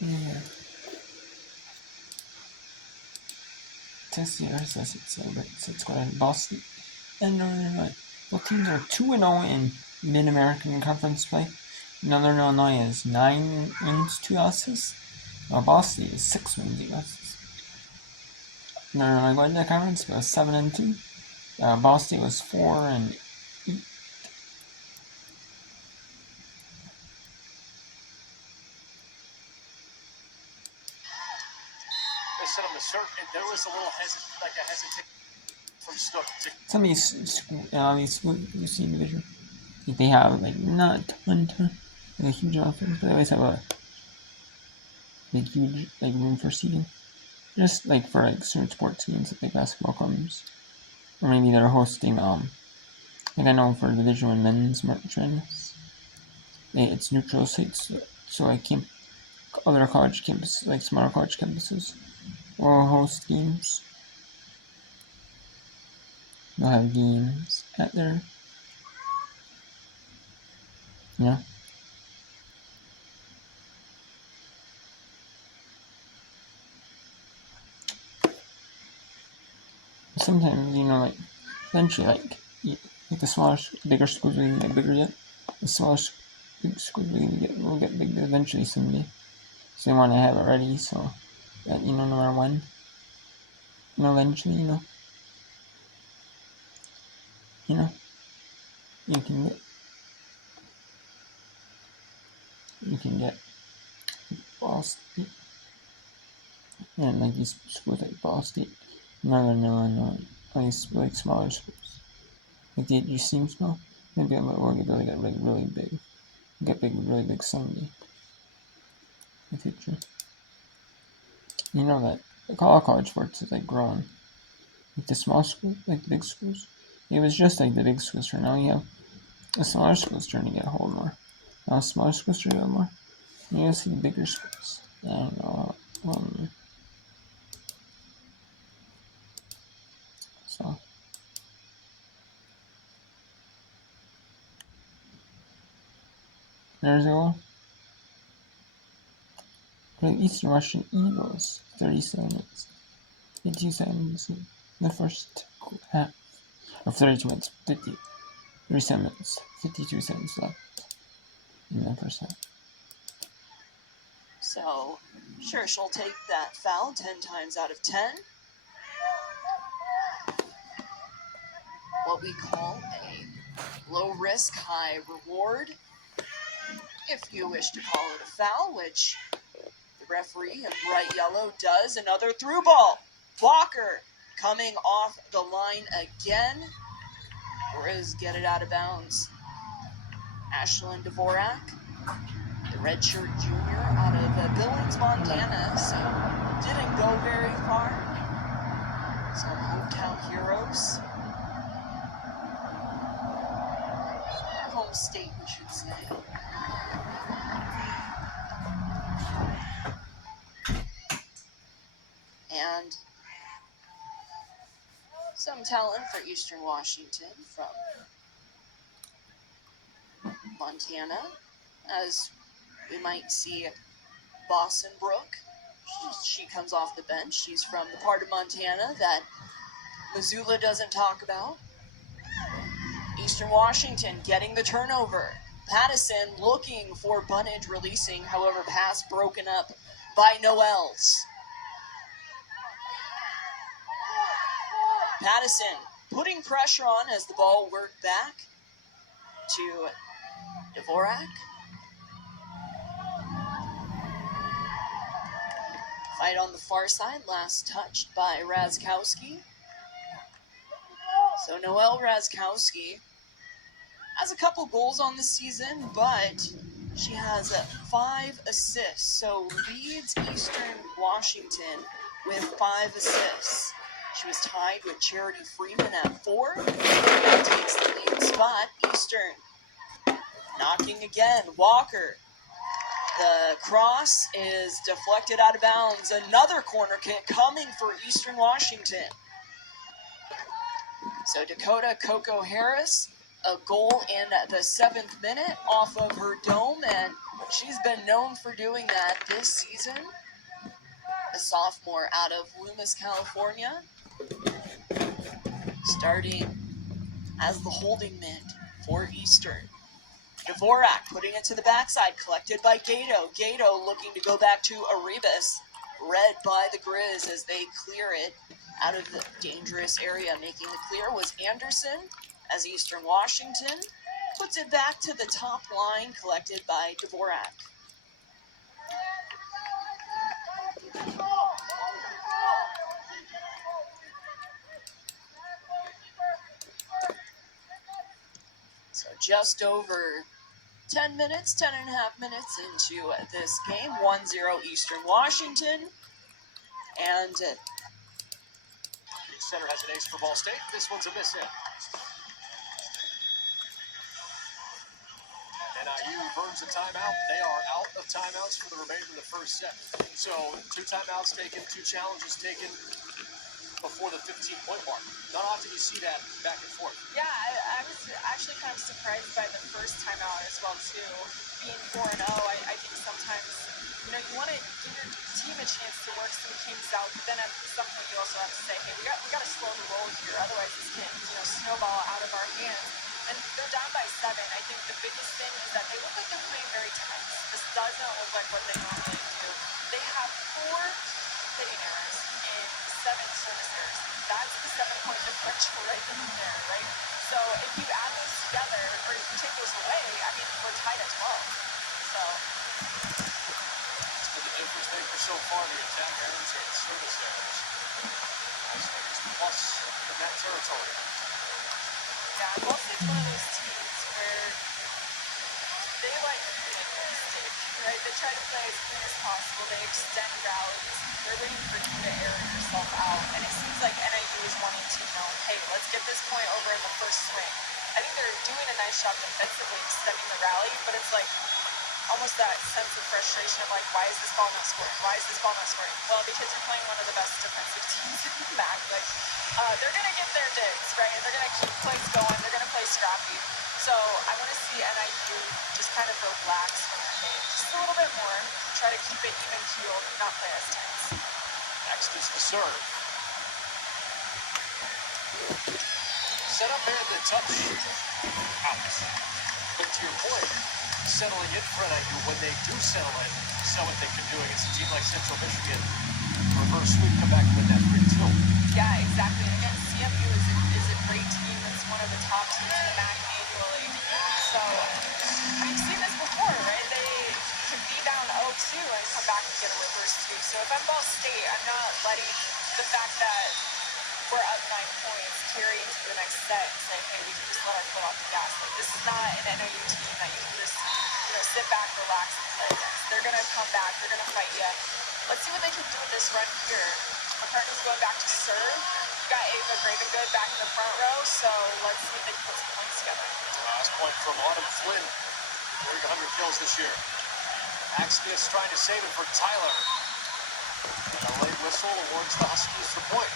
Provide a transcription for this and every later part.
Yeah. Test year says it's going to Boston. And Northern Illinois. Both teams are 2-0 in Mid-American Conference play. Northern Illinois is 9 wins, 2 losses. While Boston is 6 wins, 8 losses. Northern Illinois going to the conference was 7-2. Boston was 4-8. They said on the circuit there was a little hesitation from Snook. Some of these schools you see in division, they have like not a ton, like a huge offense, but they always have a like huge like room for seating. Just like for like certain sports games, like basketball comes, or maybe they're hosting like I know for Division 1 men's tournaments, it's neutral sites, so like other college campuses, like smaller college campuses, will host games. They'll have games at their, you know. Sometimes, like, eventually, like the smaller, bigger schools will even get bigger yet. The smaller big schools will get big eventually someday. So they want to have it ready so that, no matter when, eventually, you can get Ball State, and like these schools like Ball State, Northern Illinois, all these like smaller schools, like the AG seem small, maybe we'll get really big, really big someday in the future. You know that like all college sports is like growing, like the small schools, like the big schools. It was just like the big schools for now. You have the smaller schools starting to get a hold more. Now smaller schools starting to get more. You see the bigger schools. I don't know. So there's a the Eastern Russian Eagles, 37 minutes, 52 seconds in the first half of 32 minutes, 37 minutes, 52 seconds left in the first half. So, sure, she'll take that foul 10 times out of 10. What we call a low risk, high reward. If you wish to call it a foul, which the referee in bright yellow does. Another through ball. Walker coming off the line again. Riz get it out of bounds. Ashlyn Dvorak, the redshirt junior out of Billings, Montana, so didn't go very far. Some hometown heroes. Home state, we should say. And some talent for Eastern Washington from Montana, as we might see Boston Brook. She comes off the bench. She's from the part of Montana that Missoula doesn't talk about. Eastern Washington getting the turnover. Pattison looking for Bunnage releasing, however, pass broken up by Noels. Pattison putting pressure on as the ball worked back to Dvorak. Fight on the far side, last touched by Razkowski. So Noelle Razkowski has a couple goals on the season, but she has 5 assists. So leads Eastern Washington with 5 assists. She was tied with Charity Freeman at 4. That takes the lead spot. Eastern knocking again. Walker. The cross is deflected out of bounds. Another corner kick coming for Eastern Washington. So Dakota Coco Harris, a goal in the 7th minute off of her dome, and She's been known for doing that this season. A sophomore out of Loomis, California, starting as the holding mid for Eastern. Dvorak putting it to the backside, collected by Gato. Gato looking to go back to Arribas. Read by the Grizz as they clear it out of the dangerous area. Making the clear was Anderson as Eastern Washington puts it back to the top line, collected by Dvorak. So just over 10 minutes, 10 and a half minutes into this game. 1-0 Eastern Washington. And Center has an ace for Ball State. This one's a miss in. NIU burns a timeout. They are out of timeouts for the remainder of the first set. So 2 timeouts taken, 2 challenges taken before the 15-point mark. Not often you see that back and forth. yeah, I was actually kind of surprised by the first timeout as well too. Being 4-0, I think sometimes, you want to give your team a chance to work some kinks out, but then at some point you also have to say, hey, we got to slow the roll here, otherwise this can snowball out of our hands. And they're down by 7. I think the biggest thing is that they look like they're playing very tense. This doesn't look like what they normally do. They have 4 hitting errors in 7 service errors. That's the 7-point differential right there, right? So if you add those together, or if you take those away, I mean, we're tied at 12. So It's been the difference maker so far. The attack errors and service errors. Plus in that territory. yeah, Ball State's one of those teams where they like a mistake, right? They try to play as clean as possible. They extend rallies. They're waiting for you to air yourself out. And it seems like NIU is wanting to hey, let's get this point over in the first swing. I think they're doing a nice job defensively extending the rally, but it's like almost that sense of frustration of like, why is this ball not scoring? Why is this ball not scoring? Well, because you're playing one of the best defensive teams in the MAC. Like, they're going to get their digs, right? They're going to keep plays going. They're going to play scrappy. So I want to see NIU just kind of relax from the game just a little bit more. Try to keep it even keeled, not play as tense. Next is the serve. Set up and the touch. Out. But to your point, settling in for NIU, when they do settle in, so what they can do against a team like Central Michigan, reverse sweep, come back and win that 3-2. Yeah, exactly. And again, CMU is a great team. It's one of the top teams in the MAC annually. So we've seen this before, right? They can be down 0-2 and come back and get a reverse sweep. So if I'm Ball State, I'm not letting the fact that we're up 9 points carry into the next set and say, hey, we can just let our foot off the gas. Like, this is not an NIU team that you can just sit back, relax, and play against. They're going to come back. They're going to fight you. Let's see what they can do with this run here. McCartney's going back to serve. You got Ava Gravengood back in the front row, so let's see if they can put some points together. Last point from Autumn Flynn. 300 kills this year. Axkiss trying to save it for Tyler. And a late whistle awards the Huskies the point.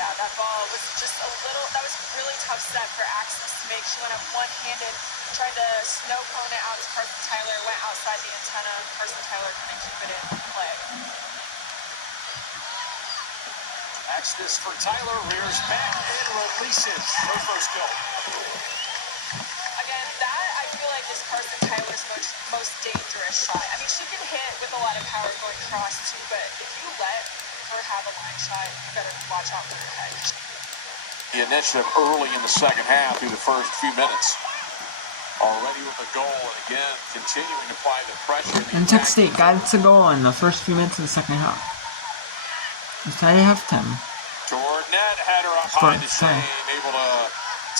Yeah, that ball was just a little, that was a really tough set for Axis to make. She went up one-handed, tried to snow cone it out to Carson Tyler, went outside the antenna. Carson Tyler couldn't keep it in play. Axkiss for Tyler, rears back and releases. Her first goal. Again, that I feel like is Carson Tyler's most dangerous shot. I mean, she can hit with a lot of power going cross too, but if you let her have a line shot, you better watch out for your head. The initiative early in the second half through the first few minutes. Already with a goal, and again, continuing to apply the pressure. And Texas State got it to go in the first few minutes of the second half. It's tied at halftime. Toward net, header up high to Shane, able to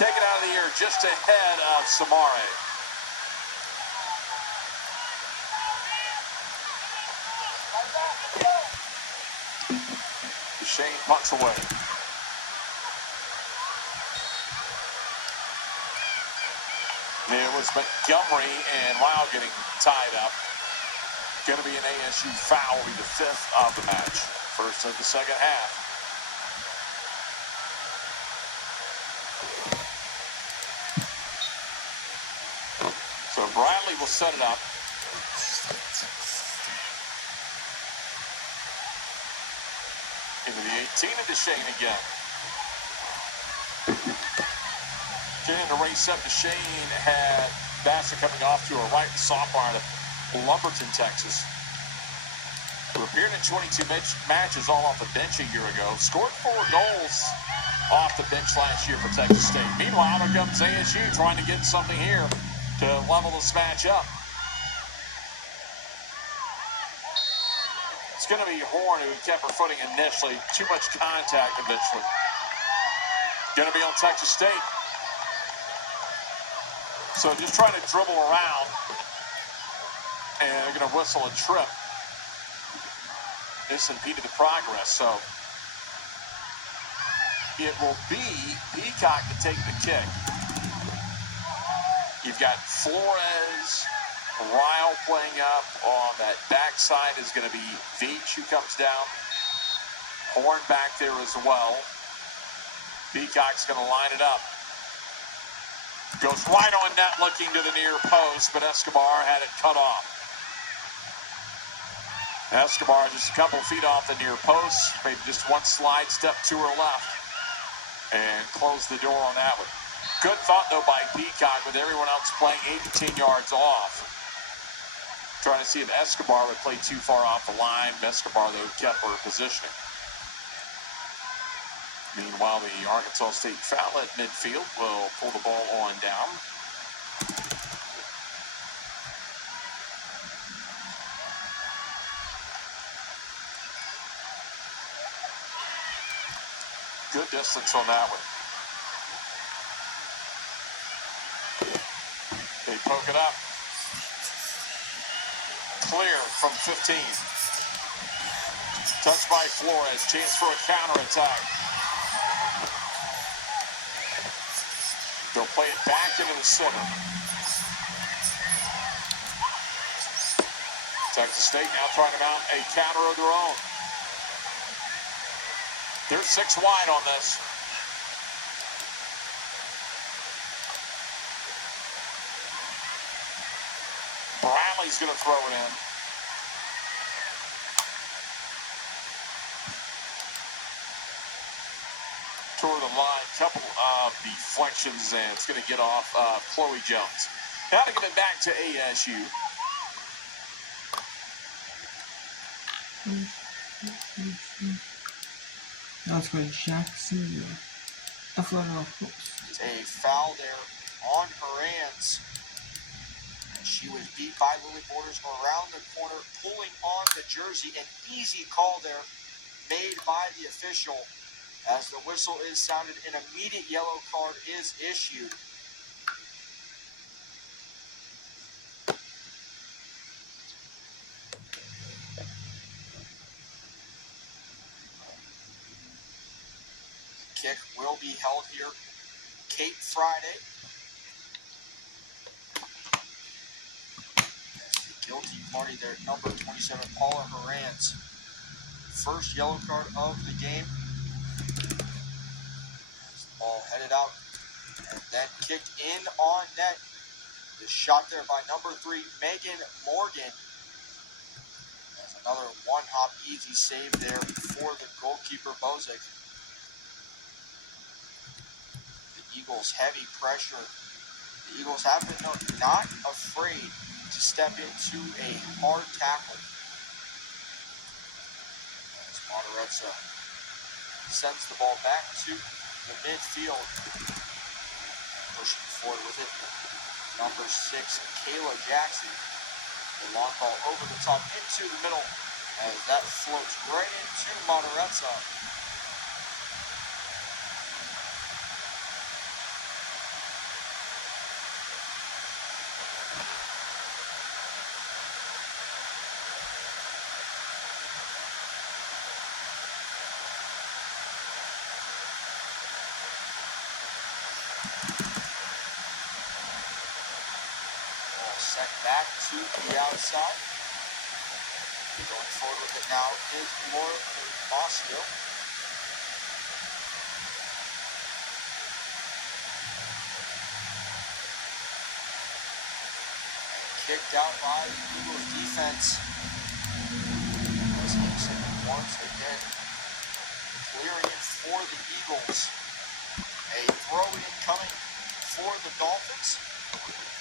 take it out of the air just ahead of Samare. Shane punts away. It was Montgomery, and Lyle getting tied up. Going to be an ASU foul, will be the 5th of the match. First of the second half. So Bradley will set it up. Into the 18 into Shane again. Getting to race up to Shane had Bassett coming off to a right softball out of Lumberton, Texas. Who appeared in 22 matches all off the bench a year ago. Scored 4 goals off the bench last year for Texas State. Meanwhile, here comes ASU trying to get something here to level this match up. It's going to be Horn who kept her footing initially. Too much contact eventually. Going to be on Texas State. So just trying to dribble around. And they're going to whistle a trip. This impeded the progress. So it will be Peacock to take the kick. You've got Flores, Ryle playing up. On that backside is going to be Veach who comes down. Horn back there as well. Peacock's going to line it up. Goes right on net looking to the near post, but Escobar had it cut off. Escobar just a couple feet off the near post. Maybe just one slide step to her left. And closed the door on that one. Good thought, though, by Peacock with everyone else playing 18 yards off. Trying to see if Escobar would play too far off the line. Escobar, though, kept her positioning. Meanwhile, the Arkansas State foul at midfield will pull the ball on down. Good distance on that one. They poke it up. Clear from 15. Touched by Flores. Chance for a counterattack. They'll play it back into the center. Texas State now trying to mount a counter of their own. They're 6 wide on this. Bradley's going to throw it in. Toward the line, couple of deflections, and it's going to get off Chloe Jones. Now to give it back to ASU. That's for Jackson. A a foul there on her hands. She was beat by Lily Borders around the corner, pulling on the jersey. An easy call there made by the official. As the whistle is sounded, an immediate yellow card is issued. Kick will be held here. Kate Friday. That's the guilty party there, number 27, Paula Horan's first yellow card of the game. As the ball headed out and then kicked in on net. The shot there by number 3, Megan Morgan. There's another one-hop easy save there for the goalkeeper, Bozic. The Eagles heavy pressure. The Eagles have been not afraid to step into a hard tackle. As Moderetza sends the ball back to the midfield. Pushing forward with it. Number 6, Kayla Jackson. The long ball over the top into the middle as that floats right into Moderetza. Sent back to the outside. Going forward with it now is Laura Mosco. Kicked out by the Eagles defense. Once again. Eagles. A throw in coming for the Dolphins.